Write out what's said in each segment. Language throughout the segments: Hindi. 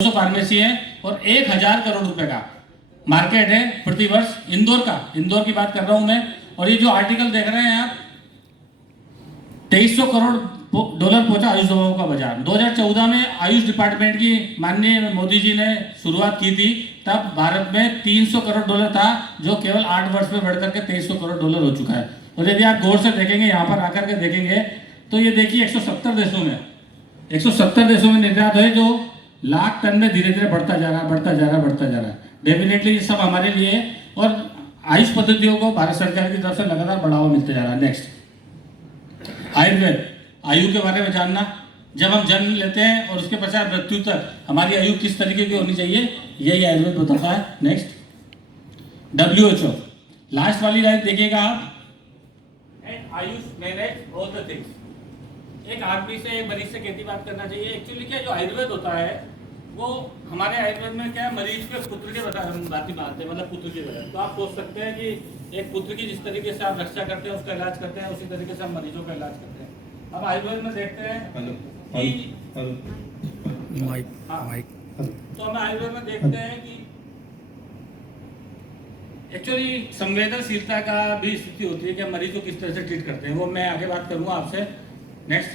फार्मेसी है और 1000 करोड़ रुपए का मार्केट है प्रति वर्ष इंदौर की बात कर रहा हूं मैं। और ये जो आर्टिकल देख रहे हैं आप, 2300 करोड़ डॉलर पहुंचा आयुष दवाओं का बाजार। 2014 में आयुष डिपार्टमेंट की माननीय मोदी जी ने शुरुआत की थी, तब भारत में 300 करोड़ डॉलर था, जो केवल 8 वर्ष में बढ़कर के 2300 करोड़ डॉलर हो चुका है। और यदि आप गौर से देखेंगे, यहाँ पर आकर के देखेंगे तो ये देखिए 170 देशों में निर्यात है, जो लाख टन में धीरे धीरे बढ़ता जा रहा है। डेफिनेटली ये सब हमारे लिए, और आयुष पद्धतियों को भारत सरकार की तरफ से लगातार बढ़ावा मिलते जा रहा है। नेक्स्ट, आयुर्वेद, आयु के बारे में जानना। जब हम जन्म लेते हैं और उसके पश्चात मृत्यु तक हमारी आयु किस तरीके की होनी चाहिए, यही आयुर्वेद बताता है। नेक्स्ट, WHO, लास्ट वाली लाइन देखिएगा आप, and Ayush manage all the things. एक आदमी से, एक मरीज से कैसी बात करना चाहिए। एक्चुअली क्या जो आयुर्वेद होता है, वो हमारे आयुर्वेद में क्या है, मरीज के पुत्र के बात है, मतलब पुत्र की वजह। तो आप सोच सकते हैं कि एक पुत्र की जिस तरीके से आप रक्षा करते हैं, उसका इलाज करते हैं, उसी तरीके से हम मरीजों का इलाज करते हैं। अब आयुर्वेद में देखते हैं कि तो हम आयुर्वेद में देखते हैं कि एक्चुअली संवेदनशीलता का भी स्थिति होती है कि हम मरीज को किस तरह से ट्रीट करते हैं, वो मैं आगे बात करूंगा आपसे। Next,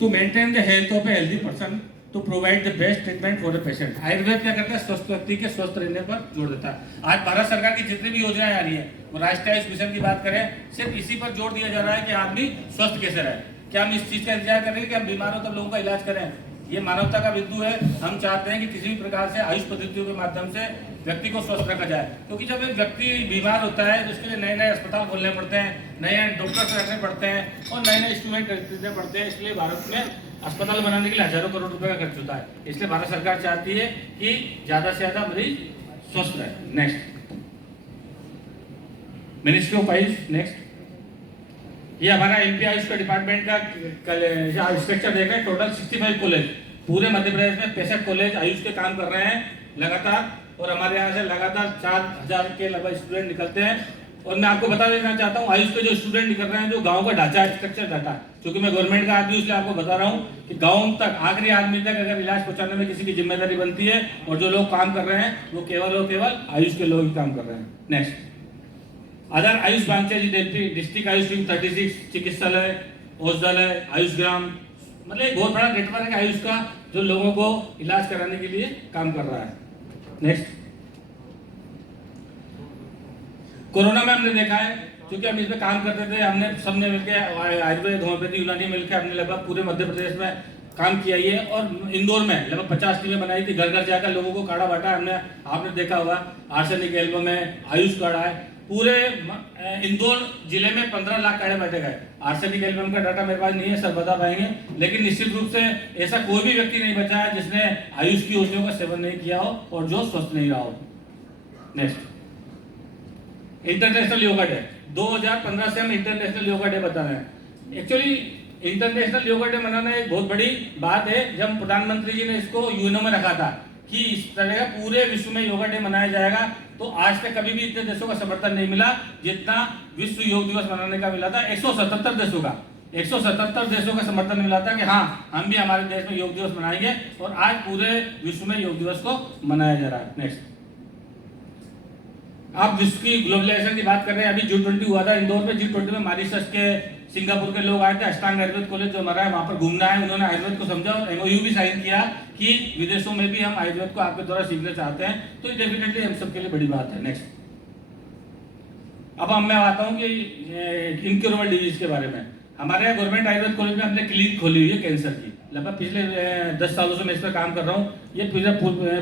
to maintain the health of a healthy person, to provide the best treatment for the patient. Ayurveda क्या करता है, स्वस्थ व्यक्ति के स्वस्थ रहने पर जोर देता है। आज भारत सरकार की जितनी भी योजनाएं आ रही है, वो राष्ट्रीय आयुष मिशन की बात करें, सिर्फ इसी पर जोर दिया जा रहा है कि आदमी स्वस्थ कैसे रहे। क्या हम इस चीज का इंतजार करेंगे कि हम बीमार हो तब लोगों का इलाज करें? ये मानवता का बिंदु है। हम चाहते हैं कि किसी भी प्रकार से आयुष पद्धतियों के माध्यम से व्यक्ति को स्वस्थ रखा जाए, क्योंकि जब एक व्यक्ति बीमार होता है तो उसके लिए नए नए अस्पताल खोलने पड़ते हैं, नए डॉक्टर्स रखने पड़ते हैं और नए इंस्ट्रूमेंट खरीदने पड़ते हैं। इसलिए भारत में अस्पताल बनाने के लिए हजारों करोड़ रुपए का खर्च होता है। इसलिए भारत सरकार चाहती है कि ज्यादा से ज्यादा मरीज स्वस्थ रहे। Next, ministry of Ayush. Next, ये हमारा MP आयुष का डिपार्टमेंट का स्ट्रक्चर देख रहे हैं। टोटल 65 कॉलेज पूरे मध्य प्रदेश में 65 कॉलेज आयुष के काम कर रहे हैं लगातार, और हमारे यहाँ से लगातार 4000 के लगभग स्टूडेंट निकलते हैं। और मैं आपको बता देना चाहता हूँ, आयुष के जो स्टूडेंट निकल रहे हैं, जो गांव का ढांचा स्ट्रक्चर डाटा, क्योंकि मैं गवर्नमेंट का आदमी इसलिए आपको बता रहा हूँ कि गांव तक, आखिरी आदमी तक अगर इलाज पहुंचाने में किसी की जिम्मेदारी बनती है, और जो लोग काम कर रहे हैं वो केवल और केवल आयुष के लोग ही काम कर रहे हैं। Next, other Ayush branches district Ayush team 36 चिकित्सालय, औषधालय, आयुष ग्राम, मतलब एक बहुत बड़ा नेटवर्क है आयुष का, जो लोगों को इलाज कराने के लिए काम कर रहा है। नेक्स्ट, कोरोना में हमने देखा है, क्योंकि हम इसमें काम करते थे, हमने सबने मिलकर आयुर्वेद, होम्योपैथी, यूनानी मिलकर हमने लगभग पूरे मध्य प्रदेश में काम किया है। और इंदौर में लगभग 50 टीमें बनाई थी, घर घर जाकर लोगों को काढ़ा बांटा हमने। आपने देखा होगा आर्सेनिक एल्बम है, आयुष काढ़ा है। पूरे इंदौर जिले में 15 लाख काढ़े बांटे गए। आर्सेनिक एल्बम का डाटा मेरे पास नहीं है, सब बता पाएंगे, लेकिन निश्चित रूप से ऐसा कोई भी व्यक्ति नहीं बचा है जिसने आयुष की औषधियों का सेवन नहीं किया हो और जो स्वस्थ नहीं रहा हो। नेक्स्ट, इंटरनेशनल योगा डे 2015 से हम इंटरनेशनल योगा डे बता रहे हैं। एक्चुअली इंटरनेशनल योगा डे मनाना एक बहुत बड़ी बात है। जब प्रधानमंत्री जी ने इसको यूएनओ में रखा था कि इस तरह का पूरे विश्व में योगा डे मनाया जाएगा, तो आज तक कभी भी इतने देशों का समर्थन नहीं मिला जितना विश्व योग दिवस मनाने का मिला था। 177 देशों का 177 देशों का समर्थन मिला था कि हाँ, हम भी हमारे देश में योग दिवस मनाएंगे, और आज पूरे विश्व में योग दिवस को मनाया जा रहा है। नेक्स्ट, आप विश्व की ग्लोबलाइजेशन की बात कर रहे हैं। अभी G20 हुआ था इंदौर में। G20 में मॉरिशस के, सिंगापुर के लोग आए थे। अष्टांग आयुर्वेद कॉलेज जो हमारा है, वहां पर घूमना है। उन्होंने आयुर्वेद को समझा और MOU भी साइन किया कि विदेशों में भी हम आयुर्वेद को आपके द्वारा सीखना चाहते हैं। तो ये डेफिनेटली हम सबके लिए बड़ी बात है। नेक्स्ट, अब मैं आता हूँ कि इनक्योरेबल डिजीज के बारे में। हमारे गवर्नमेंट आयुर्वेद कॉलेज में हमने क्लिनिक खोली हुई है कैंसर की। लगभग पिछले 10 सालों से मैं इस पर काम कर रहा हूँ। ये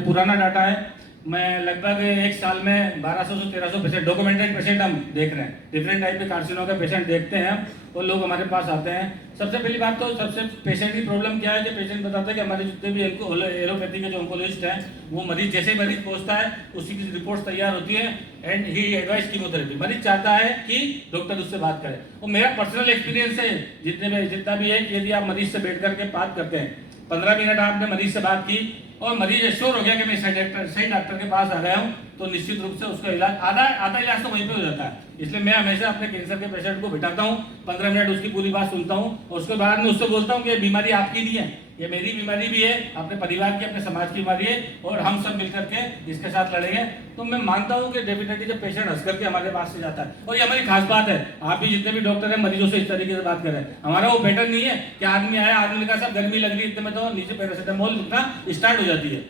पुराना डाटा है। मैं लगभग एक साल में 1200 से 1300 पेशेंट, डॉक्यूमेंटेड पेशेंट हम देख रहे हैं। डिफरेंट टाइप के कार्सिनो के पेशेंट देखते हैं हम, और लोग हमारे पास आते हैं। सबसे पहली बात तो सबसे पेशेंट की प्रॉब्लम क्या है, जो पेशेंट बताता है कि हमारे जितने भी एलोपैथी के जो ऑन्कोलॉजिस्ट हैं, वो मरीज जैसे ही मरीज पहुंचता है उसी की रिपोर्ट तैयार होती है, एंड ही एडवाइस कीमोथेरेपी। मरीज चाहता है कि डॉक्टर उससे बात करे। और मेरा पर्सनल एक्सपीरियंस है जितना भी है, यदि आप मरीज से बैठ करके बात करते हैं, 15 मिनट आपने मरीज से बात की और मरीज एश्योर हो गया कि मैं सही डॉक्टर के पास आ गया हूँ, तो निश्चित रूप से उसका इलाज आधा इलाज तो वहीं पे हो जाता है। इसलिए मैं हमेशा अपने कैंसर के पेशेंट को बिठाता हूँ, 15 मिनट उसकी पूरी बात सुनता हूँ, और उसके बाद में उससे बोलता हूँ कि बीमारी आपकी नहीं है, ये मेरी बीमारी भी है, अपने परिवार की, अपने समाज की बीमारी है, और हम सब मिलकर के इसके साथ लड़ेंगे। तो मैं मानता हूँ कि डेफिनेटली जब पेशेंट हंस करके हमारे पास से जाता है, और ये हमारी खास बात है, आप भी जितने भी डॉक्टर हैं मरीजों से इस तरीके से बात करें। हमारा वो पैटर्न नहीं है कि आदमी आया, आदमी ने कहा साहब गर्मी लग रही है, इतने में तो नीचे पैरासिटामोल लिखना स्टार्ट हो जाती है।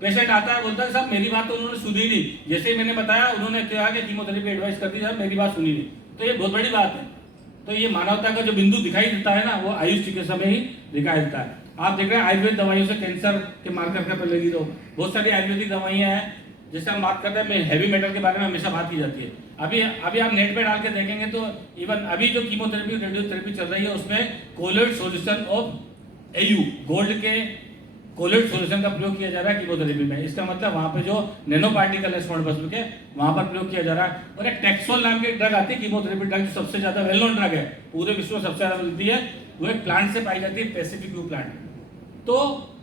पेशेंट आता है, बोलता है साहब मेरी बात तो उन्होंने सुनी नहीं, जैसे ही मैंने बताया उन्होंने कहा कि कीमोथेरेपी एडवाइस कर दी, साहब मेरी बात सुनी नहीं। तो ये बहुत बड़ी बात है। तो ये मानवता का जो बिंदु दिखाई देता है ना, वो आयुष चिकित्सा में ही दिखाई देता है। आप देख रहे हैं आयुर्वेद दवाइयों से कैंसर के मार्कर का पहले ही, तो बहुत सारी आयुर्वेदिक दवाइयाँ हैं जैसे हम बात करते हैं, हेवी मेटल के बारे में हमेशा बात की जाती है। अभी आप नेट पे डाल के देखेंगे तो इवन अभी जो कीमोथेरेपी रेडियोथेरेपी चल रही है उसमें collate solution of AU, gold के कोलेट सॉल्यूशन का प्रयोग किया जा रहा है कीमोथेरेपी में। इसका मतलब वहाँ पे जो नैनो पार्टिकल है स्मॉल वेसल के, वहाँ पर प्रयोग किया जा रहा है। और एक टेक्सोल नाम की ड्रग आती है कीमोथेरेपी ड्रग, जो सबसे ज्यादा वेल नोन ड्रग है, पूरे विश्व में सबसे ज्यादा मिलती है, वो एक प्लांट से पाई जाती है, पैसिफिक व्यू प्लांट। तो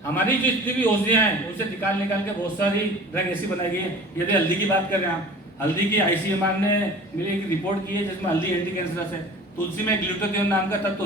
हमारी जो जितनी भी औषधियाँ हैं उनसे निकाल के बहुत सारी ड्रग ऐसी बनाई गई है। यदि हल्दी की बात करें आप, हल्दी की ICMR ने मिली एक रिपोर्ट की है जिसमें हल्दी एंटी कैंसरस है। तुलसी में ग्लूटाथियोन नाम का तत्व